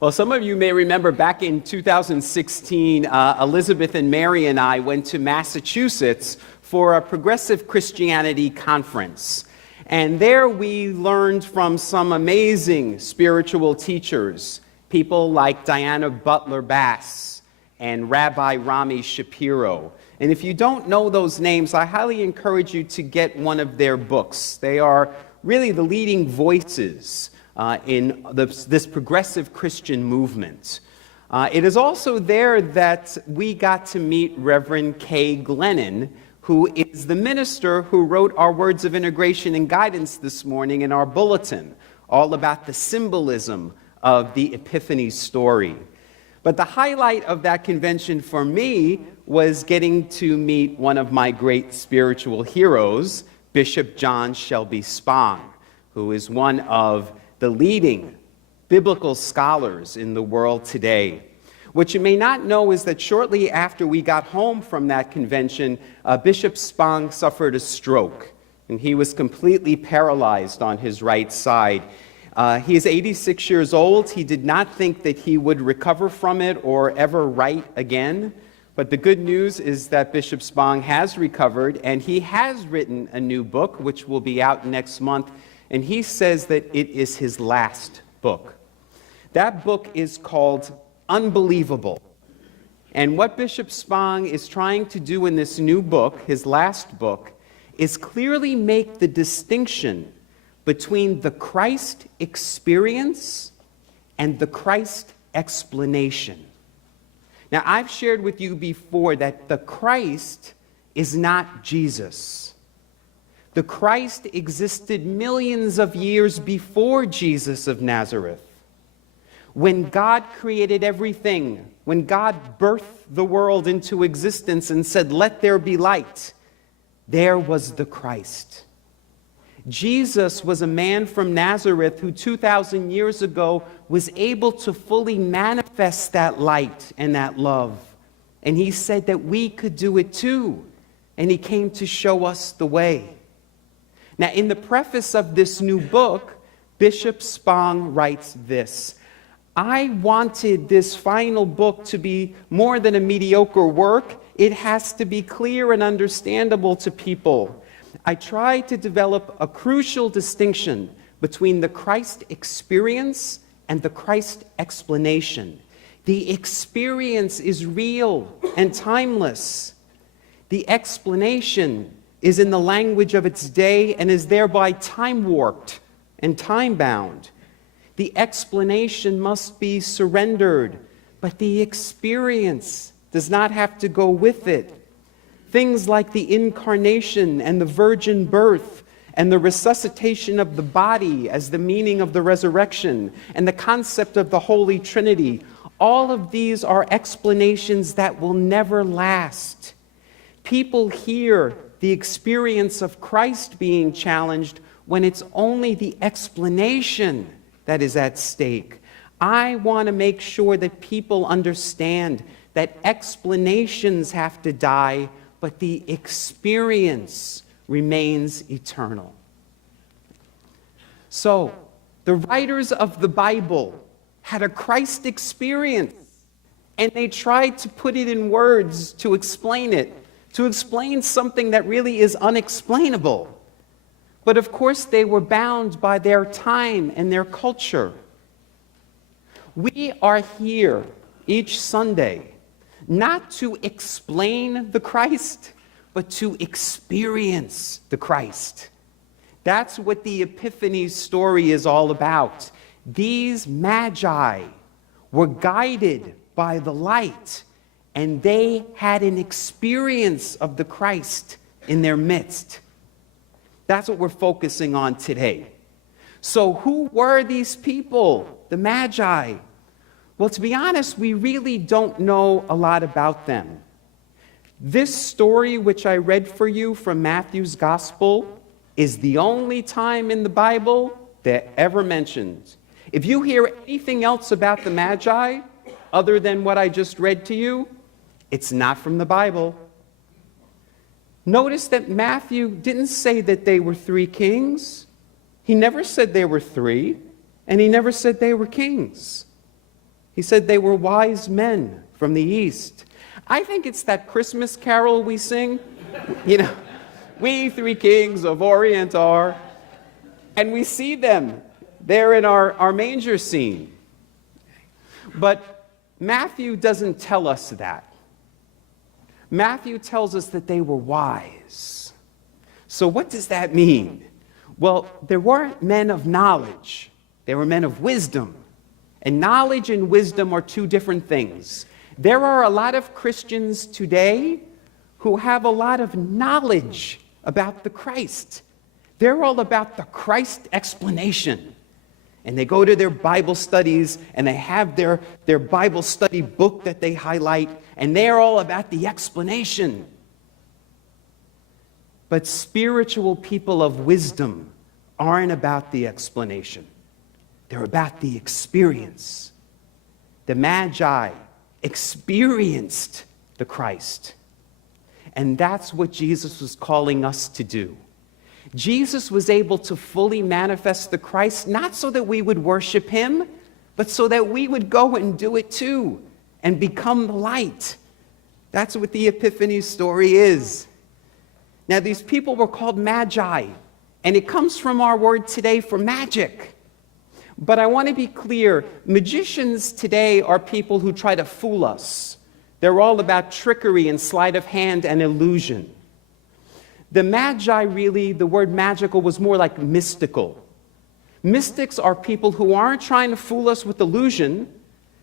Well, some of you may remember back in 2016, Elizabeth and Mary and I went to Massachusetts for a progressive Christianity conference. And there we learned from some amazing spiritual teachers, people like Diana Butler Bass and Rabbi Rami Shapiro. And if you don't know those names, I highly encourage you to get one of their books. They are really the leading voices in this progressive Christian movement. It is also there that we got to meet Reverend Kay Glennon, who is the minister who wrote our words of integration and guidance this morning in our bulletin, all about the symbolism of the Epiphany story. But the highlight of that convention for me was getting to meet one of my great spiritual heroes, Bishop John Shelby Spong, who is one of the leading biblical scholars in the world today. What you may not know is that shortly after we got home from that convention, Bishop Spong suffered a stroke, and he was completely paralyzed on his right side. He is 86 years old. He did not think that he would recover from it or ever write again. But the good news is that Bishop Spong has recovered, and he has written a new book, which will be out next month. And he says that it is his last book. That book is called Unbelievable. And what Bishop Spong is trying to do in this new book, his last book, is clearly make the distinction between the Christ experience and the Christ explanation. Now, I've shared with you before that the Christ is not Jesus. The Christ existed millions of years before Jesus of Nazareth. When God created everything, when God birthed the world into existence and said, "Let there be light," there was the Christ. Jesus was a man from Nazareth who 2,000 years ago was able to fully manifest that light and that love. And he said that we could do it too. And he came to show us the way. Now, in the preface of this new book, Bishop Spong writes this: I wanted this final book to be more than a mediocre work. It has to be clear and understandable to people. I tried to develop a crucial distinction between the Christ experience and the Christ explanation. The experience is real and timeless. The explanation is in the language of its day and is thereby time-warped and time-bound. The explanation must be surrendered, but the experience does not have to go with it. Things like the incarnation and the virgin birth and the resuscitation of the body as the meaning of the resurrection and the concept of the Holy Trinity, all of these are explanations that will never last. People hear the experience of Christ being challenged when it's only the explanation that is at stake. I want to make sure that people understand that explanations have to die, but the experience remains eternal. So, the writers of the Bible had a Christ experience, and they tried to put it in words to explain it, to explain something that really is unexplainable. But of course, they were bound by their time and their culture. We are here each Sunday not to explain the Christ, but to experience the Christ. That's what the Epiphany story is all about. These Magi were guided by the light, and they had an experience of the Christ in their midst. That's what we're focusing on today. So who were these people, the Magi? Well, to be honest, we really don't know a lot about them. This story, which I read for you from Matthew's Gospel, is the only time in the Bible they're ever mentioned. If you hear anything else about the Magi, other than what I just read to you, it's not from the Bible. Notice that Matthew didn't say that they were three kings. He never said they were three, and he never said they were kings. He said they were wise men from the east. I think it's that Christmas carol we sing, you know, we three kings of Orient are, and we see them there in our manger scene. But Matthew doesn't tell us that. Matthew tells us that they were wise. So what does that mean? Well, there weren't men of knowledge. They were men of wisdom. And knowledge and wisdom are two different things. There are a lot of Christians today who have a lot of knowledge about the Christ. They're all about the Christ explanation. And they go to their Bible studies, and they have their Bible study book that they highlight, and they're all about the explanation. But spiritual people of wisdom aren't about the explanation. They're about the experience. The Magi experienced the Christ. And that's what Jesus was calling us to do. Jesus was able to fully manifest the Christ, not so that we would worship him, but so that we would go and do it too, and become the light. That's what the Epiphany story is. Now, these people were called Magi, and it comes from our word today for magic. But I want to be clear, magicians today are people who try to fool us. They're all about trickery and sleight of hand and illusion. The Magi, really, the word magical was more like mystical. Mystics are people who aren't trying to fool us with illusion.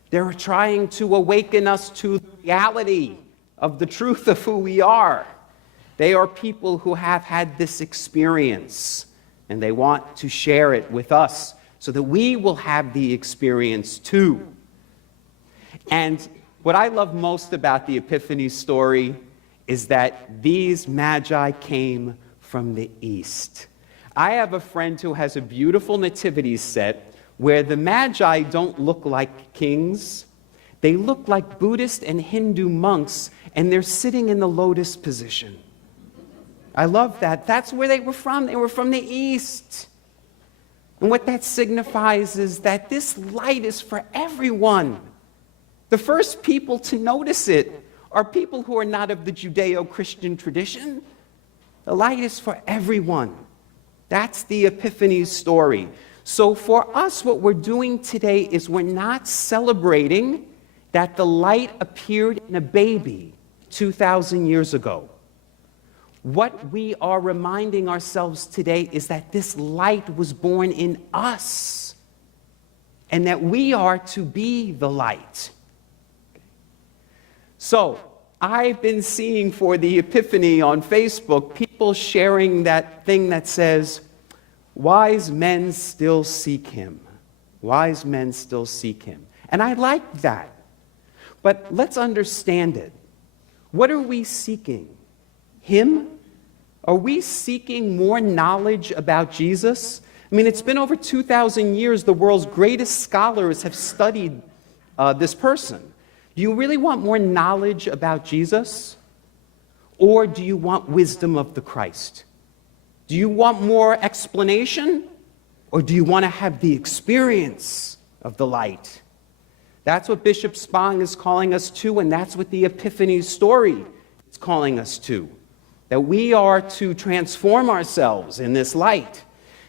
They're trying to awaken us to the reality of the truth of who we are. They are people who have had this experience, and they want to share it with us so that we will have the experience too. And what I love most about the Epiphany story is that these Magi came from the east. I have a friend who has a beautiful nativity set where the Magi don't look like kings. They look like Buddhist and Hindu monks, and they're sitting in the lotus position. I love that. That's where they were from. They were from the east. And what that signifies is that this light is for everyone. The first people to notice it are people who are not of the Judeo-Christian tradition. The light is for everyone. That's the Epiphany story. So for us, what we're doing today is we're not celebrating that the light appeared in a baby 2,000 years ago. What we are reminding ourselves today is that this light was born in us, and that we are to be the light. So, I've been seeing for the Epiphany on Facebook, people sharing that thing that says, wise men still seek him. Wise men still seek him. And I like that. But let's understand it. What are we seeking? Him? Are we seeking more knowledge about Jesus? I mean, it's been over 2,000 years. The world's greatest scholars have studied this person. Do you really want more knowledge about Jesus? Or do you want wisdom of the Christ? Do you want more explanation? Or do you want to have the experience of the light? That's what Bishop Spong is calling us to, and that's what the Epiphany story is calling us to. That we are to transform ourselves in this light.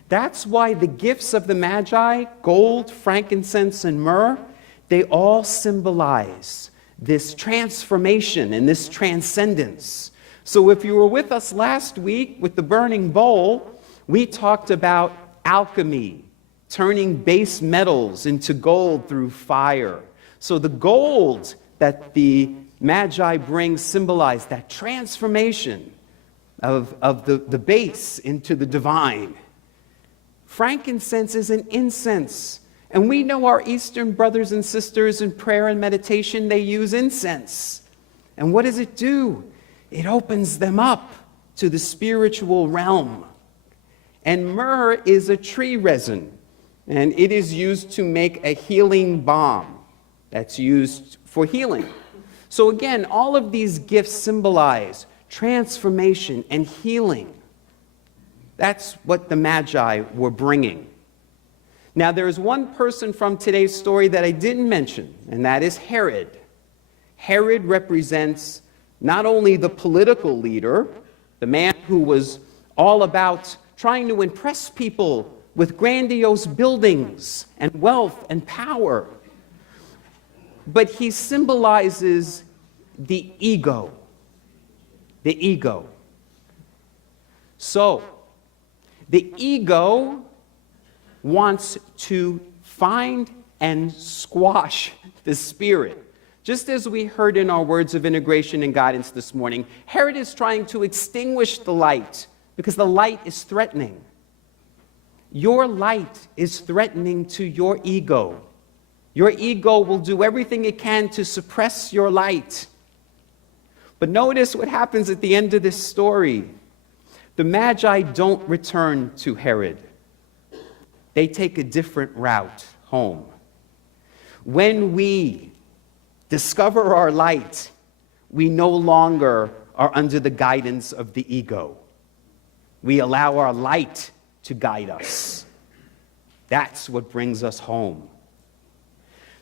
That's why the gifts of the Magi, gold, frankincense, and myrrh, they all symbolize this transformation and this transcendence. So if you were with us last week with the burning bowl, we talked about alchemy, turning base metals into gold through fire. So the gold that the Magi bring symbolize that transformation of the base into the divine. Frankincense is an incense. And we know our Eastern brothers and sisters in prayer and meditation, they use incense. And what does it do? It opens them up to the spiritual realm. And myrrh is a tree resin, and it is used to make a healing balm that's used for healing. So again, all of these gifts symbolize transformation and healing. That's what the Magi were bringing. Now, there is one person from today's story that I didn't mention, and that is Herod. Herod represents not only the political leader, the man who was all about trying to impress people with grandiose buildings and wealth and power, but he symbolizes the ego. The ego. So, the ego wants to find and squash the Spirit. Just as we heard in our words of integration and guidance this morning, Herod is trying to extinguish the light because the light is threatening. Your light is threatening to your ego. Your ego will do everything it can to suppress your light. But notice what happens at the end of this story. The Magi don't return to Herod. They take a different route home. When we discover our light, we no longer are under the guidance of the ego. We allow our light to guide us. That's what brings us home.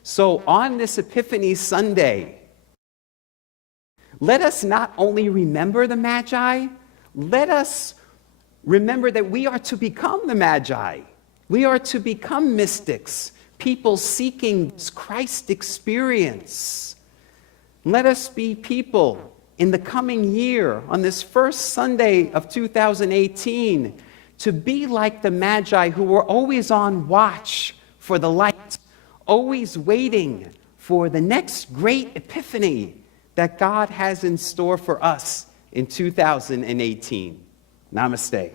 So on this Epiphany Sunday, let us not only remember the Magi, let us remember that we are to become the Magi. We are to become mystics, people seeking this Christ experience. Let us be people in the coming year, on this first Sunday of 2018, to be like the Magi who were always on watch for the light, always waiting for the next great epiphany that God has in store for us in 2018. Namaste.